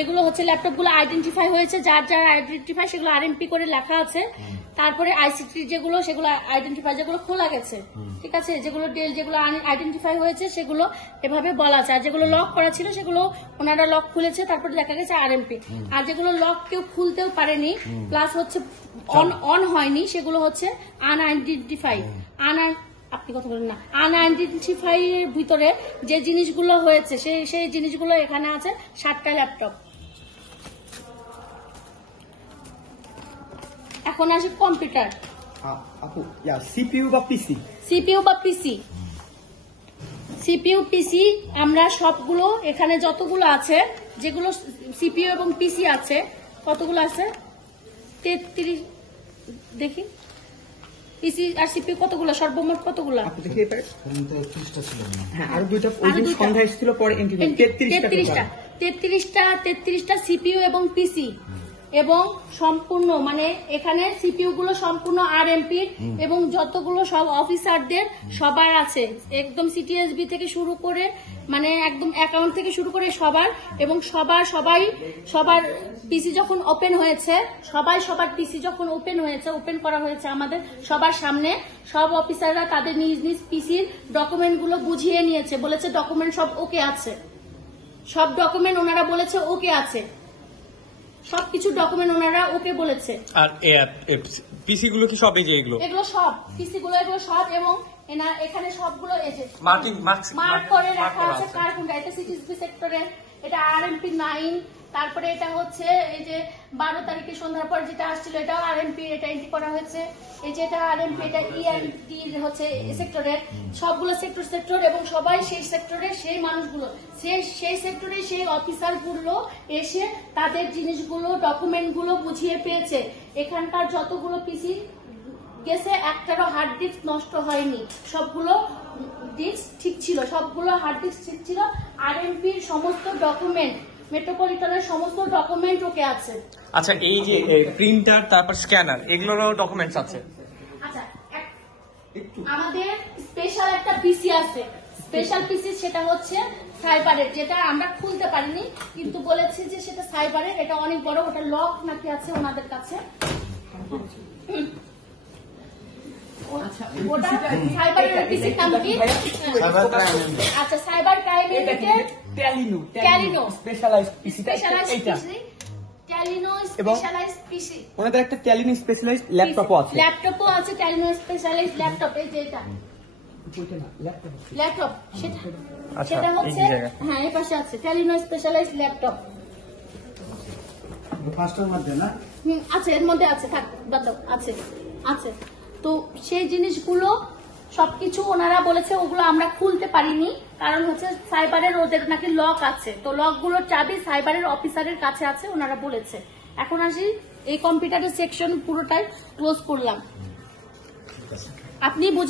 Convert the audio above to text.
এগুলো হচ্ছে ল্যাপটপগুলো আইডেন্টিফাই হয়েছে, যার যার আইডেন্টিফাই সেগুলো আরএমপি করে লেখা আছে। তারপরে আইসিটি যেগুলো সেগুলো আইডেন্টিফাই, যেগুলো খোলা গেছে, ঠিক আছে, যেগুলো ডেল যেগুলো আইডেন্টিফাই হয়েছে সেগুলো এভাবে বলা আছে। আর যেগুলো লক করা ছিল সেগুলো ওনারা লক খুলেছে, তারপরে দেখা গেছে আরএমপি। আর যেগুলো লক কেউ খুলতেও পারেনি প্লাস হচ্ছে অন হয়নি সেগুলো হচ্ছে আনআইডেন্টিফাই। আপনি কথা বলেন না, আনআইডেন্টিফাই এর ভিতরে যে জিনিসগুলো হয়েছে সেই জিনিসগুলো এখানে আছে 7টা ল্যাপটপ। এখন আসে কম্পিউটার, আপু সিপিইউ বা পিসি। সিপিইউ বা পিসি, সিপিইউ পিসি আমরা সবগুলো এখানে যতগুলো আছে, যেগুলো সিপিইউ এবং পিসি আছে, কতগুলো আছে 33, দেখি পিসি আর সিপিইউ কতগুলো, সর্বমোট কতগুলো? আপু দেখি এটা হ্যাঁ, আর দুইটা ওই দিন সন্ধ্যা এসেছিল পরে 33টা সিপিইউ এবং পিসি, এবং সম্পূর্ণ মানে এখানে সিপিইউ গুলো সম্পূর্ণ আরএমপি এবং যতগুলো সব অফিসারদের সবার আছে, একদম সিটিএসবি থেকে শুরু করে মানে একদম অ্যাকাউন্ট থেকে শুরু করে সবার, এবং সবার পিসি যখন ওপেন হয়েছে, সবার পিসি যখন ওপেন করা হয়েছে আমাদের সবার সামনে, সব অফিসাররা তাদের নিজ নিজ পিসির ডকুমেন্ট গুলো বুঝিয়ে নিয়েছে, বলেছে ডকুমেন্ট সব ওকে আছে, সব ডকুমেন্ট ওনারা বলেছে ওকে আছে, সবকিছু ডকুমেন্ট ওনারা ওকে বলেছে। আর পিসি গুলো কি সব এই যে এগুলো সব পিসি গুলো এগুলো সব, এবং এখানে সবগুলো এই যে মার্ক করে রাখা আছে কার কোনটা। এটা সিটিএসবি সেক্টরে, এটা আরএমপি 9, তারপরে এটা হচ্ছে এই যে 12 তারিখে সন্ধ্যার পর যেটা আসছিল এটাও আরএমপি, এটা এন্ট্রি করা হয়েছে। এই যে এটা আরএমপি, এটা ইএনটি হচ্ছে সেক্টরের, সবগুলো সেক্টর, এবং সবাই সেই সেক্টরে সেই মানুষগুলো সেই সেক্টরে সেই অফিসার গুলো এসে তাদের জিনিসগুলো ডকুমেন্ট গুলো বুঝিয়ে পেয়েছে। এখানকার যতগুলো পিসি গেছে একটারও হার্ড ডিস্ক নষ্ট হয়নি, সবগুলো ডিস্ক ঠিক ছিল, সবগুলো হার্ড ডিস্ক ঠিক ছিল। আরএমপির সমস্ত ডকুমেন্ট, মেট্রোপলিটনের সমস্ত ডকুমেন্ট ওকে আছে। আচ্ছা, এই যে প্রিন্টার তারপর স্ক্যানার এগুলোরও ডকুমেন্টস আছে। আচ্ছা, আমাদের স্পেশাল একটা পিসি আছে, স্পেশাল পিসি, সেটা হচ্ছে সাইবারের, যেটা আমরা খুলতে পারিনি কিন্তু বলেছি যে সেটা সাইবারের, এটা অনেক বড়, ওটা লক নাকি আছে ওনাদের কাছে। ওটা সাইবারের পিসির নাম কি? আচ্ছা, সাইবার ক্রাইম ইউনিটের ট্যালিনো স্পেশালাইজড পিসি, ট্যালিনো স্পেশালাইজড পিসি। ওনাদের একটা ট্যালিনো স্পেশালাইজড ল্যাপটপও আছে, ট্যালিনো স্পেশালাইজড ল্যাপটপ। এই যে এটা ল্যাপটপ, সেটা হচ্ছে হ্যাঁ এই পাশে আছে ট্যালিনো স্পেশালাইজড ল্যাপটপ। ফার্স্টের মধ্যে না? আছে, এর মধ্যে আছে, থাক বাদ দাও, আছে। তো সেই জিনিসগুলো সবকিছু ওনারা বলেছে ওগুলো আমরা খুলতে পারিনি, কারণ হচ্ছে সাইবারের ওদের নাকি লক আছে, তো লকগুলোর চাবি সাইবারের অফিসারের কাছে আছে ওনারা বলেছে। এখন আসি এই কম্পিউটারের সেকশন পুরোটাই ক্লোজ করলাম, আপনি বুঝে